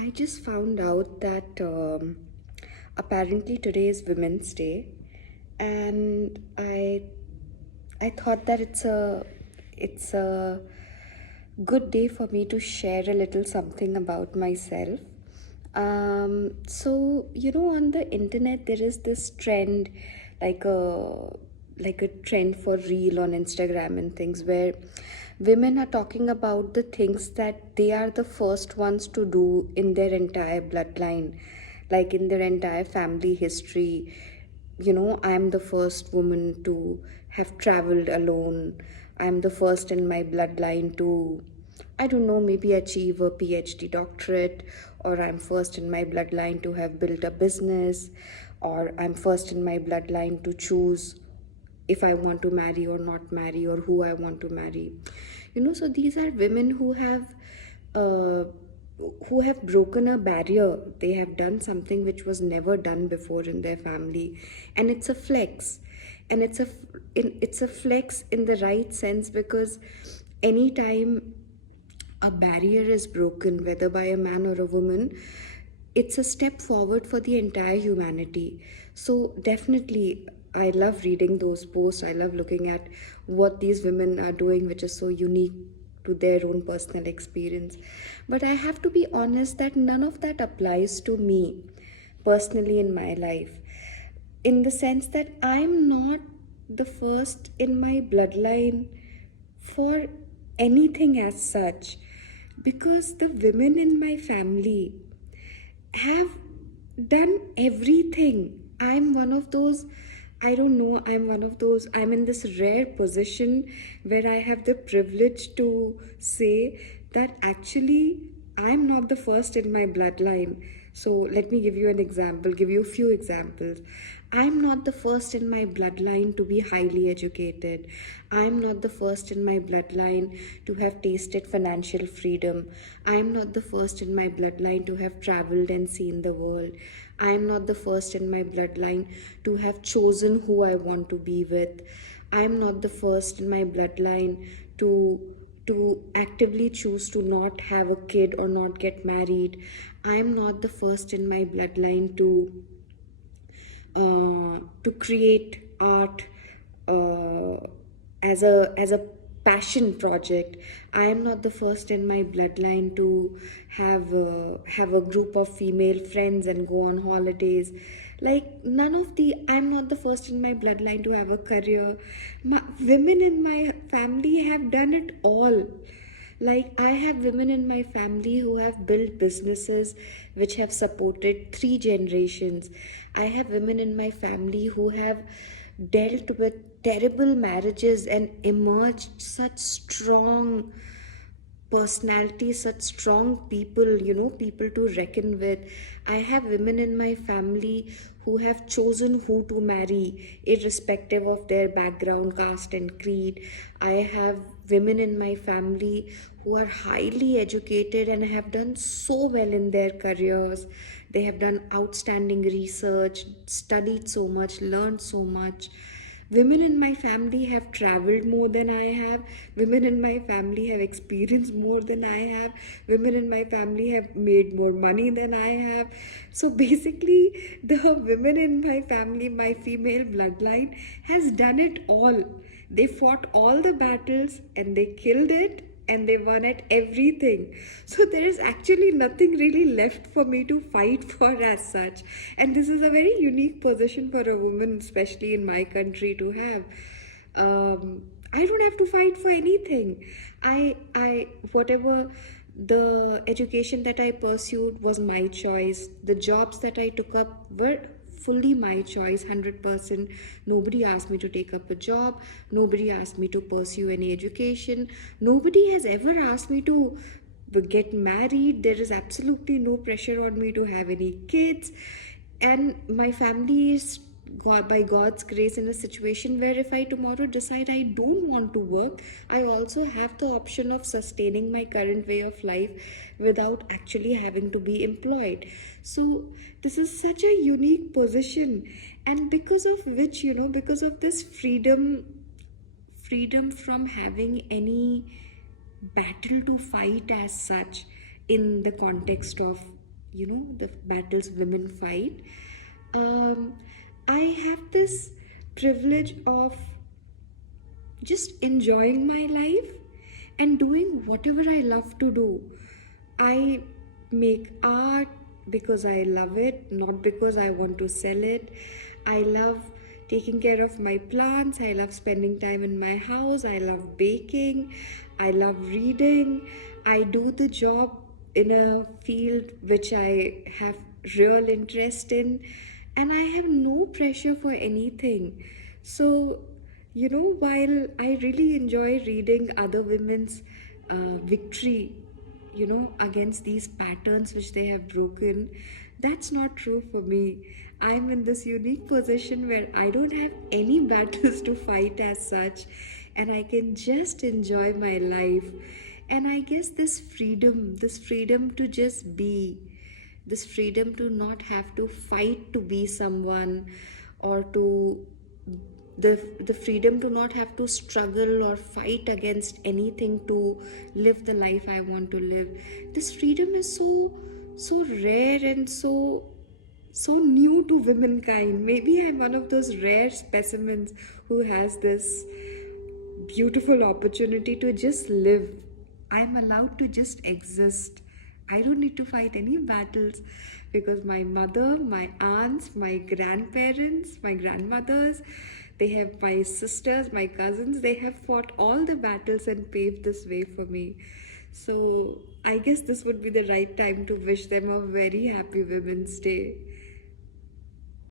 I just found out that apparently today is Women's Day, and I thought that it's a good day for me to share a little something about myself. On the internet there is this trend, like a trend for reel on Instagram and things, where women are talking about the things that they are the first ones to do in their entire bloodline, like in their entire family history. I'm the first woman to have traveled alone. I'm the first in my bloodline to, I don't know, maybe achieve a PhD doctorate, or I'm first in my bloodline to have built a business, or I'm first in my bloodline to choose if I want to marry or not marry, or who I want to marry. So these are women uh, who have broken a barrier. They have done something which was never done before in their family, and it's a flex. And it's a flex in the right sense, because anytime a barrier is broken, whether by a man or a woman, it's a step forward for the entire humanity. So, definitely, I love reading those posts. I love looking at what these women are doing, which is so unique to their own personal experience. But I have to be honest that none of that applies to me personally in my life, in the sense that I'm not the first in my bloodline for anything as such, because the women in my family have done everything. I'm one of those, I don't know, I'm in this rare position where I have the privilege to say that actually I'm not the first in my bloodline. So let me give you an example, give you a few examples. I'm not the first in my bloodline to be highly educated. I'm not the first in my bloodline to have tasted financial freedom. I'm not the first in my bloodline to have traveled and seen the world. I'm not the first in my bloodline to have chosen who I want to be with. I'm not the first in my bloodline to actively choose to not have a kid or not get married. I'm not the first in my bloodline to create art uh, as a passion project. I am not the first in my bloodline to have a group of female friends and go on holidays. Like, none of the I'm not the first in my bloodline to have a career. Women in my family have done it all. Like, I have women in my family who have built businesses which have supported three generations. I have women in my family who have dealt with terrible marriages and emerged such strong personalities, such strong people, people to reckon with. I have women in my family who have chosen who to marry, irrespective of their background, caste, and creed. I have women in my family who are highly educated and have done so well in their careers. They have done outstanding research, studied so much, learned so much. Women in my family have traveled more than I have. Women in my family have experienced more than I have. Women in my family have made more money than I have. So basically, the women in my family, my female bloodline, has done it all. They fought all the battles and they killed it and they won at everything. So there is actually nothing really left for me to fight for as such. And this is a very unique position for a woman, especially in my country, to have. I don't have to fight for anything. Whatever the education that I pursued was my choice. The jobs that I took up were fully my choice, 100%. Nobody asked me to take up a job. Nobody asked me to pursue any education. Nobody has ever asked me to get married. There is absolutely no pressure on me to have any kids. And my family is, God, by God's grace, in a situation where if I tomorrow decide I don't want to work, I also have the option of sustaining my current way of life without actually having to be employed. So this is such a unique position, and because of which, because of this freedom from having any battle to fight as such, in the context of the battles women fight. um, I have this privilege of just enjoying my life and doing whatever I love to do. I make art because I love it, not because I want to sell it. I love taking care of my plants. I love spending time in my house. I love baking. I love reading. I do the job in a field which I have real interest in, and I have no pressure for anything. So, while I really enjoy reading other women's victory, against these patterns which they have broken, that's not true for me. I'm in this unique position where I don't have any battles to fight as such, and I can just enjoy my life. And I guess this freedom to just be, this freedom to not have to fight to be someone, or to the freedom to not have to struggle or fight against anything to live the life I want to live. This freedom is so rare and so new to womankind. Maybe I'm one of those rare specimens who has this beautiful opportunity to just live. I'm allowed to just exist. I don't need to fight any battles because my mother, my aunts, my grandparents, my grandmothers, they have my sisters, my cousins, they have fought all the battles and paved this way for me. So I guess this would be the right time to wish them a very happy Women's Day.